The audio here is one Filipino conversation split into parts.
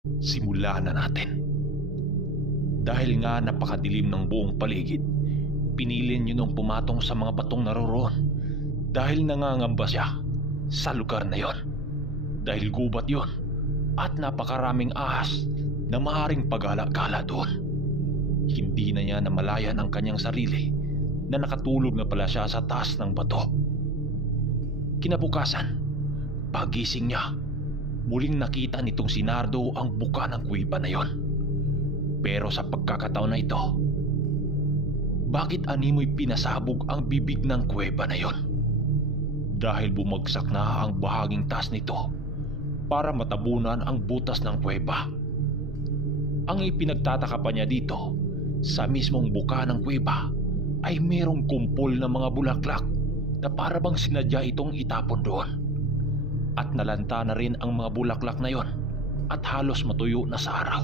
Simulan na natin. Dahil nga napakadilim ng buong paligid, pinili niyo nung pumatong sa mga batong naroroon dahil nangangamba siya sa lugar na yon. Dahil gubat yon at napakaraming ahas na maaring pagala-gala doon. Hindi na niya namalayan ang kanyang sarili na nakatulog na pala siya sa taas ng bato. Kinabukasan, pagising niya, muling nakita nitong si Nardo ang buka ng kuweba na yon. Pero sa pagkakataon na ito, bakit animoy pinasabog ang bibig ng kuweba na yon? Dahil bumagsak na ang bahaging taas nito para matabunan ang butas ng kuweba. Ang ipinagtataka pa niya dito, sa mismong buka ng kuweba ay merong kumpol ng mga bulaklak na para bang sinadya itong itapon doon. At nalanta na rin ang mga bulaklak na yon at halos matuyo na sa araw.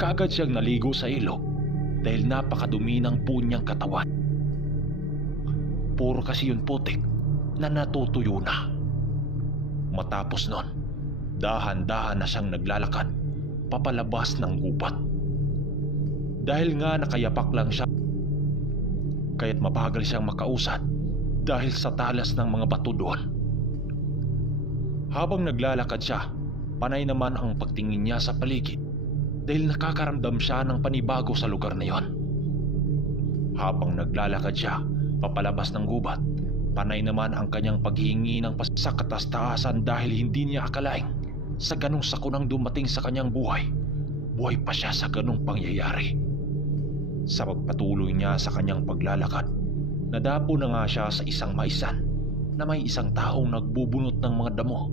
Kaagad siyang naligo sa ilog dahil napakadumi ng buo niyang katawan. Puro kasi yun putik na natutuyo na. Matapos nun, dahan-dahan na siyang naglalakad papalabas ng gubat. Dahil nga nakayapak lang siya, kaya't mabagal siyang makausad dahil sa talas ng mga bato doon. Habang naglalakad siya, panay naman ang pagtingin niya sa paligid dahil nakakaramdam siya ng panibago sa lugar na yon. Habang naglalakad siya papalabas ng gubat, panay naman ang kanyang paghingi ng sa katastaasan dahil hindi niya akalaing sa ganong sakunang dumating sa kanyang buhay, buhay pa siya sa ganong pangyayari. Sa pagpatuloy niya sa kanyang paglalakad, nadapo na nga siya sa isang maisan na may isang taong nagbubunot ng mga damo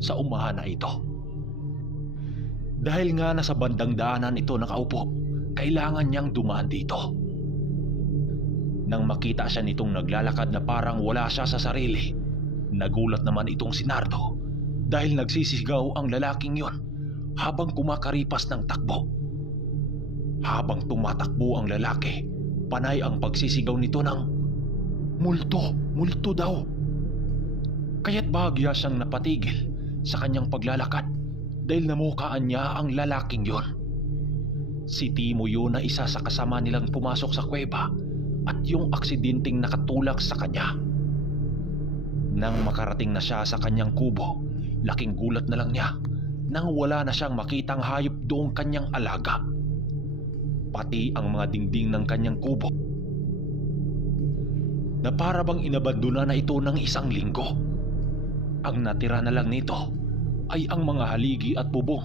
sa umahan na ito. Dahil nga nasa bandang daanan ito nakaupo, kailangan niyang dumaan dito. Nang makita siya nitong naglalakad na parang wala siya sa sarili, nagulat naman itong si Nardo dahil nagsisigaw ang lalaking yon habang kumakaripas ng takbo. Habang tumatakbo ang lalaki, panay ang pagsisigaw nito ng multo, multo daw. Kaya't bahagya siyang napatigil sa kanyang paglalakad dahil namukaan niya ang lalaking yon. Si Timo yun na isa sa kasama nilang pumasok sa kuweba at yung aksidenteng nakatulak sa kanya. Nang makarating na siya sa kanyang kubo, laking gulat na lang niya nang wala na siyang makitang hayop doong kanyang alaga. Pati ang mga dingding ng kanyang kubo na para bang inabandona na ito ng isang linggo. Ang natira na lang nito ay ang mga haligi at bubong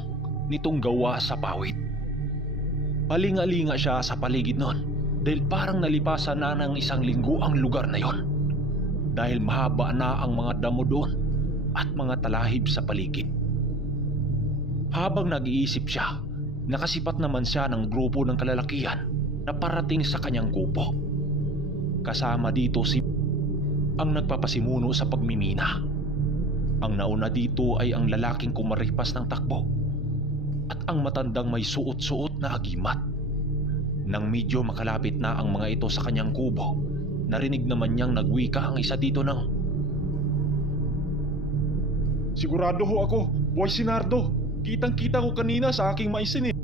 nitong gawa sa pawid. Palinga-linga siya sa paligid nun dahil parang nalipasan na ng isang linggo ang lugar na yon. Dahil mahaba na ang mga damo doon at mga talahib sa paligid. Habang nag-iisip siya, nakasipat naman siya ng grupo ng kalalakihan na parating sa kanyang kubo. Kasama dito si ang nagpapasimuno sa pagmimina. Ang nauna dito ay ang lalaking kumaripas ng takbo at ang matandang may suot-suot na agimat. Nang medyo makalapit na ang mga ito sa kanyang kubo, narinig naman niyang nagwika ang isa dito ng Sigurado ho ako, buhay si Nardo. Kitang-kita ko kanina sa aking maisin eh.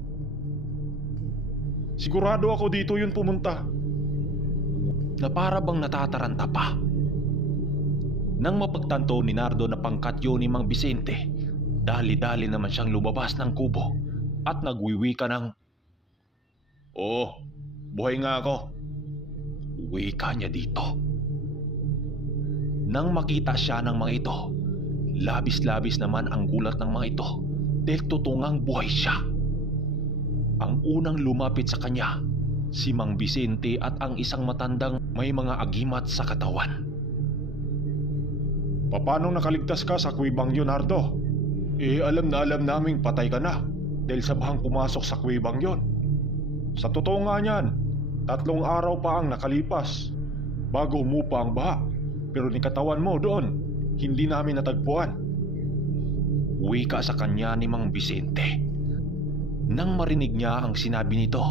Sigurado ako dito yun pumunta. na para bang natataranta pa. Nang mapagtanto ni Nardo na pangkat yun ni Mang Vicente, dali-dali naman siyang lumabas ng kubo at nagwiwika ng Oo, buhay nga ako. wika niya dito. Nang makita siya ng mga ito, labis-labis naman ang gulat ng mga ito dahil tutungang buhay siya. Ang unang lumapit sa kanya, si Mang Vicente at ang isang matandang may mga agimat sa katawan. Paano nakaligtas ka sa kuwibang yun, Nardo? Alam na alam naming patay ka na dahil sa bahang pumasok sa kuwibang yun. Sa totoo nga niyan, 3 araw pa ang nakalipas bago umupa ang baha. Pero ni katawan mo doon, hindi namin natagpuan. Wika sa kanya ni Mang Vicente. Nang marinig niya ang sinabi nito,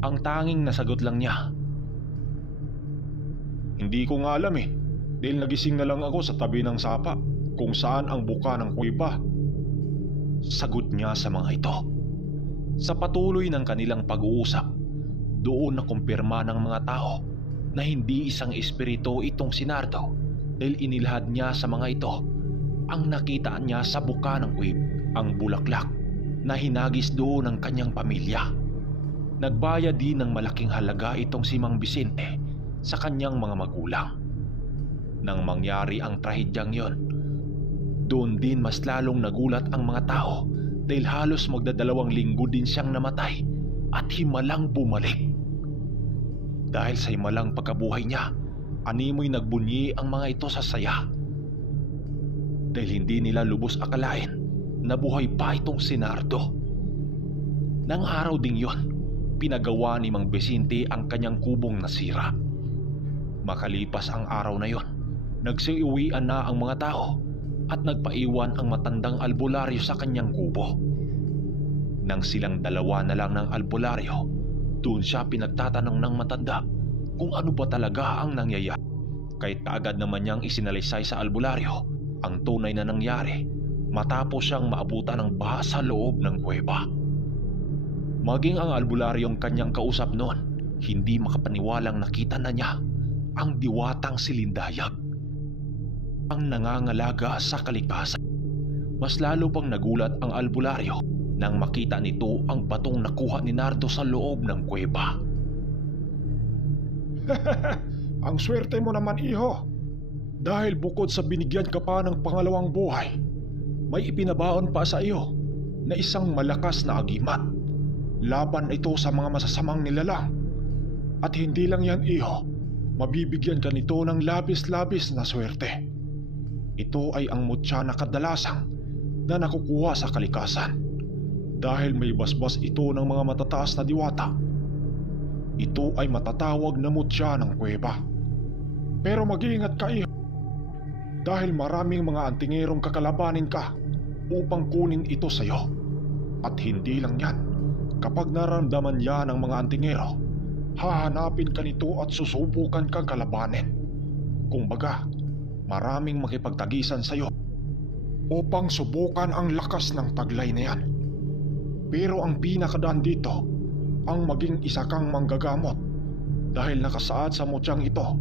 ang tanging nasagot lang niya, Hindi ko nga alam dahil nagising na lang ako sa tabi ng sapa kung saan ang buka ng kuweba. Sagot niya sa mga ito. Sa patuloy ng kanilang pag-uusap, doon nakumpirma ng mga tao na hindi isang espiritu itong si Nardo dahil inilahad niya sa mga ito ang nakita niya sa buka ng kuwib, ang bulaklak na hinagis doon ng kanyang pamilya. Nagbayad din ng malaking halaga itong si Mang Vicente sa kanyang mga magulang. Nang mangyari ang trahedyang yon, doon din mas lalong nagulat ang mga tao dahil halos magdadalawang linggo din siyang namatay at himalang bumalik. Dahil sa himalang pagkabuhay niya, animoy nagbunyi ang mga ito sa saya. Dahil hindi nila lubos akalain na buhay pa itong si Nardo. Nang araw ding yon, pinagawa ni Mang Vicente ang kanyang kubong nasira. Makalipas ang araw na yon, nagsiuwian na ang mga tao at nagpaiwan ang matandang albularyo sa kanyang kubo. Nang silang dalawa na lang ng albularyo, doon siya pinagtatanong ng matanda kung ano ba talaga ang nangyayari. Kahit kaagad naman niyang isinalaysay sa albularyo ang tunay na nangyari matapos siyang maabutan ng baha sa loob ng kuweba. Maging ang albularyong kanyang kausap noon, hindi makapaniwalang nakita na niya ang diwatang si Lindayag, ang nangangalaga sa kalikasan. Mas lalo pang nagulat ang albularyo nang makita nito ang batong nakuha ni Nardo sa loob ng kuweba. Ang swerte mo naman, iho. Dahil bukod sa binigyan ka pa ng pangalawang buhay, may ipinabaon pa sa iyo na isang malakas na agimat. Laban ito sa mga masasamang nilalang. At hindi lang yan, iho. Mabibigyan ka nito ng labis-labis na swerte. Ito ay ang mutya na kadalasang na nakukuha sa kalikasan. Dahil may basbas ito ng mga matataas na diwata. Ito ay matatawag na mutya ng kuweba. Pero mag-iingat ka, iho. Dahil maraming mga antingerong kakalabanin ka upang kunin ito sa iyo. At hindi lang yan. Kapag naramdaman niya ng mga antingero, hahanapin ka nito at susubukan kang kalabanin. Kumbaga, maraming makipagtagisan sa iyo upang subukan ang lakas ng taglay na yan. Pero ang pinakadaan dito, ang maging isa kang manggagamot. Dahil nakasaad sa mutyang ito,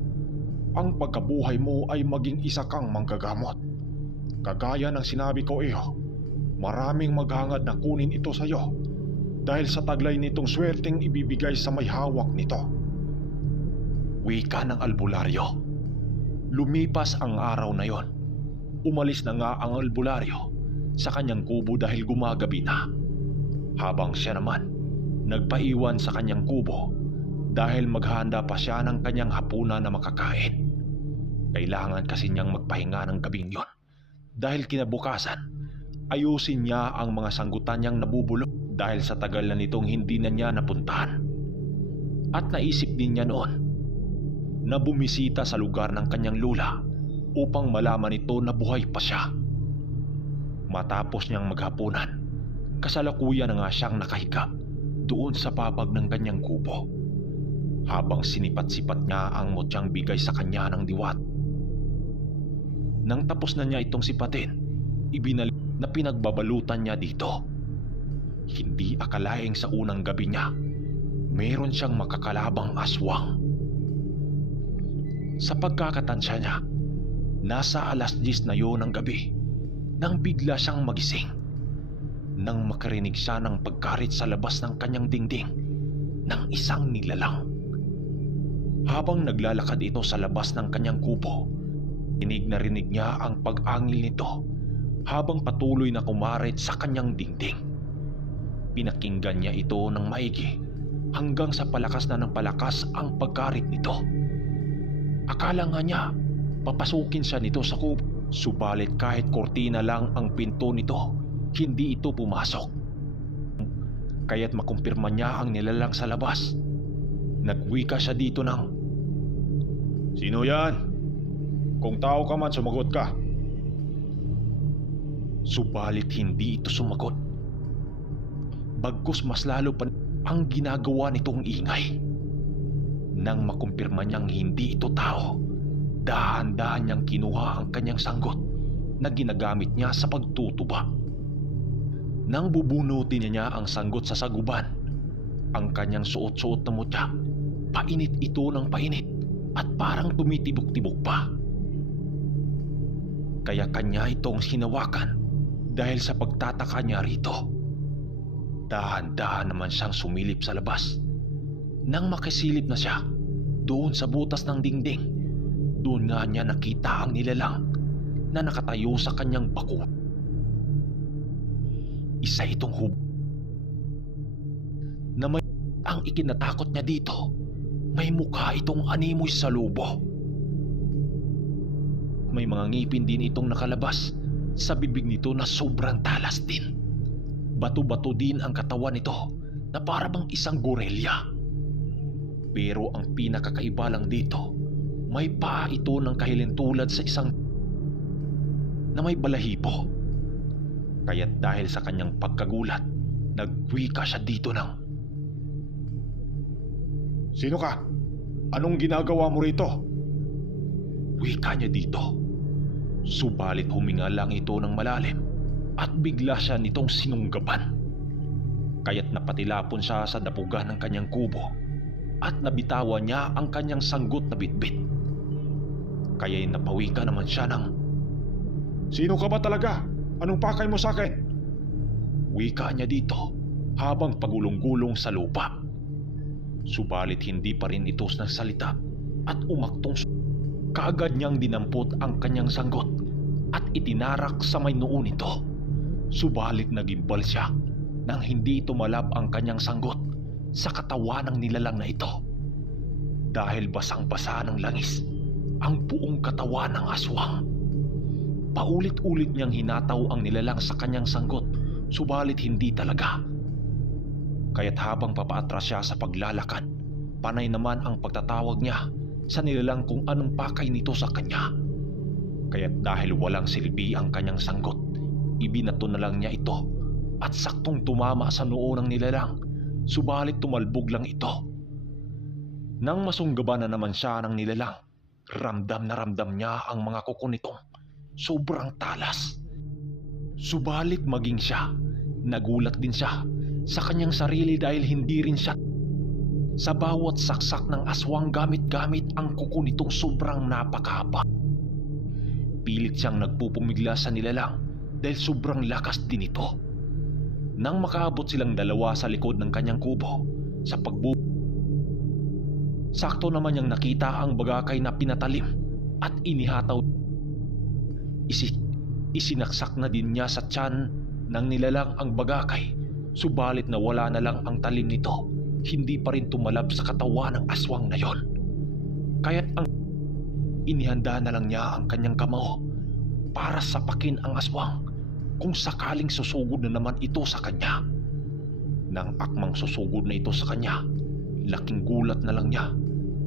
ang pagkabuhay mo ay maging isa kang manggagamot. Kagaya ng sinabi ko, iho, maraming maghangad na kunin ito sa iyo dahil sa taglay nitong swerteng ibibigay sa may hawak nito. Wika ng albularyo. Lumipas ang araw na yon. Umalis na nga ang albularyo sa kanyang kubo dahil gumagabi na. Habang siya naman nagpaiwan sa kanyang kubo dahil maghahanda pa siya ng kanyang hapunan na makakain. Kailangan kasi niyang magpahinga ng gabing yon dahil kinabukasan ayusin niya ang mga sanggutan niyang nabubulok dahil sa tagal na nitong hindi na niya napuntahan. At naisip din niya noon na bumisita sa lugar ng kanyang lula upang malaman ito na buhay pa siya. Matapos niyang maghapunan, kasalukuyan na nga siyang nakahiga doon sa papag ng kanyang kubo habang sinipat-sipat niya ang mutyang bigay sa kanya ng diwat. Nang tapos na niya itong sipatin, ibinalik na pinagbabalutan niya dito. Hindi akalaing sa unang gabi niya, meron siyang makakalabang aswang. Sa pagkakatansya niya, nasa 10:00 na yon ng gabi nang bigla siyang magising. Nang makarinig siya ng pagkarit sa labas ng kanyang dingding ng isang nilalang. Habang naglalakad ito sa labas ng kanyang kubo, rinig na rinig niya ang pag-angil nito habang patuloy na kumarit sa kanyang dingding. Pinakinggan niya ito ng maigi hanggang sa palakas na ng palakas ang pagkarit nito. Akala nga niya papasukin siya nito sa kubo, subalit kahit kortina lang ang pinto nito, hindi ito pumasok. Kaya't makumpirma niya ang nilalang sa labas. Nagwika siya dito ng, "Sino yan? Kung tao ka man, sumagot ka." Subalit hindi ito sumagot. Bagkus mas lalo pa ang ginagawa nitong ingay. Nang makumpirma niyang hindi ito tao, dahan-dahan niyang kinuha ang kanyang sanggot na ginagamit niya sa pagtutuba. Nang bubunutin niya ang sanggot sa saguban, ang kanyang suot-suot na mutya, painit ito ng painit at parang tumitibok-tibok pa. Kaya kanya itong hinawakan dahil sa pagtataka niya rito. Dahan-dahan naman siyang sumilip sa labas. Nang makisilip na siya doon sa butas ng dingding, doon nga niya nakita ang nilalang na nakatayo sa kanyang bako. Isa itong na may ang ikinatakot niya dito. May mukha itong animoy sa lubo. May mga ngipin din itong nakalabas sa bibig nito na sobrang talas din. Bato-bato din ang katawan nito na para bang isang gorelya. Pero ang pinakakaiba lang dito, may paa ito ng kahilintulad sa isang na may balahibo. Kaya't dahil sa kanyang pagkagulat, nagwika siya dito ng, Sino ka? Anong ginagawa mo rito? wika niya dito. Subalit huminga lang ito ng malalim at bigla siya nitong sinunggaban. Kaya't napatilapon siya sa dapugan ng kanyang kubo at nabitawan niya ang kanyang sanggot na bitbit. Kaya'y napawika naman siya ng, Sino ka ba talaga? Anong pakay mo sa akin? wika niya dito habang pagulong-gulong sa lupa. Subalit hindi pa rin ito nagsalita at umaktong. Kaagad niyang dinampot ang kanyang sanggot at itinarak sa may noo nito. Subalit nagimbal siya nang hindi tumalab ang kanyang sanggot sa katawan ng nilalang na ito. Dahil basang-basa ng langis ang buong katawan ng aswang. Paulit-ulit niyang hinataw ang nilalang sa kanyang sanggot, subalit hindi talaga. Kaya't habang papaatras siya sa paglalakad, panay naman ang pagtatawag niya sa nilalang kung anong pakay nito sa kanya. Kaya't dahil walang silbi ang kanyang sanggot, ibinato na lang niya ito at saktong tumama sa noo ng nilalang, subalit tumalbog lang ito. Nang masunggaban na naman siya ng nilalang, ramdam na ramdam niya ang mga kuko nitong sobrang talas. Subalit maging siya, nagulat din siya sa kanyang sarili dahil hindi rin siya. Sa bawat saksak ng aswang gamit-gamit ang kuko nitong sobrang napakahaba. Pilit siyang nagpupumigla sa nilalang dahil sobrang lakas din ito. Nang makaabot silang dalawa sa likod ng kanyang kubo, sakto naman niyang nakita ang bagakay na pinatalim at inihataw. Isinaksak na din niya sa tiyan ng nilalang ang bagakay, subalit nawala na lang ang talim nito. Hindi pa rin tumalab sa katawan ng aswang na yon. Kaya't inihanda na lang niya ang kanyang kamao para sapakin ang aswang kung sakaling susugod na naman ito sa kanya. Nang akmang susugod na ito sa kanya, laking gulat na lang niya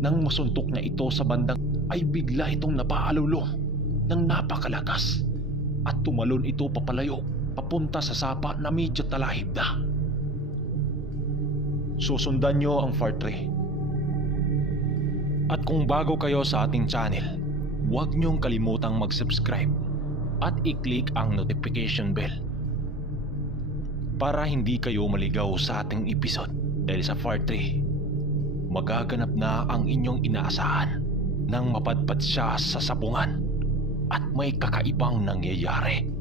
nang masuntok niya ito sa bandang ay bigla itong napaalulong ng napakalakas at tumalon ito papalayo papunta sa sapa na medyo talahib na. Susundan nyo ang part 3. At kung bago kayo sa ating channel, huwag nyong kalimutang mag-subscribe at i-click ang notification bell para hindi kayo maligaw sa ating episode. Dahil sa part 3, magaganap na ang inyong inaasahan nang mapadpad siya sa sabungan at may kakaibang nangyayari.